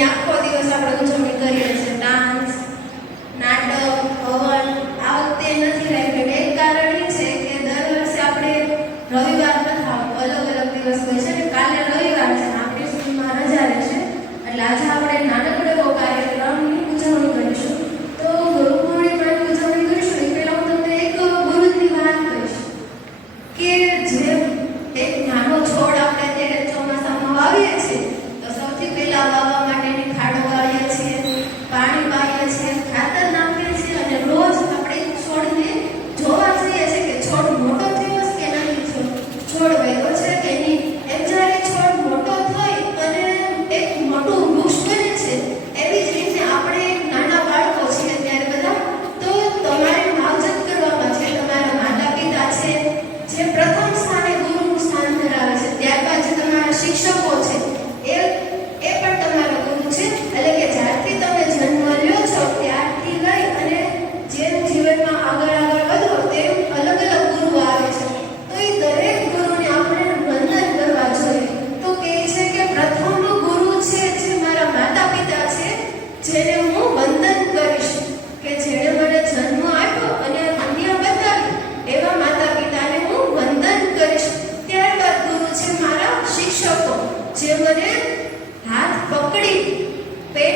allá પકડી pen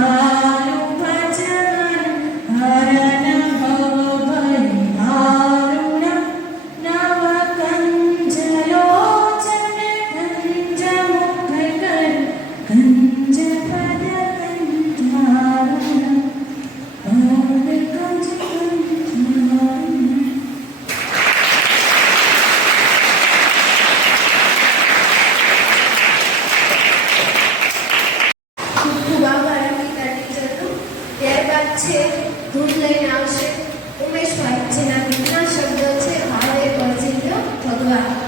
my 뭐야?